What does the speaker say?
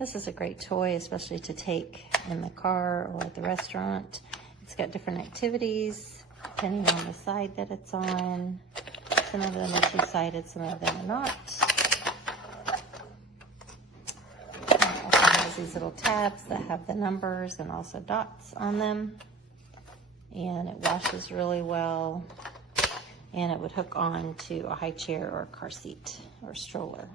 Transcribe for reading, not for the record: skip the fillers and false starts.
This is a great toy, especially to take in the car or at the restaurant. It's got different activities depending on the side that it's on. Some of them are two-sided, some of them are not. It also has these little tabs that have the numbers and also dots on them. And it washes really well. And it would hook on to a high chair or a car seat or stroller.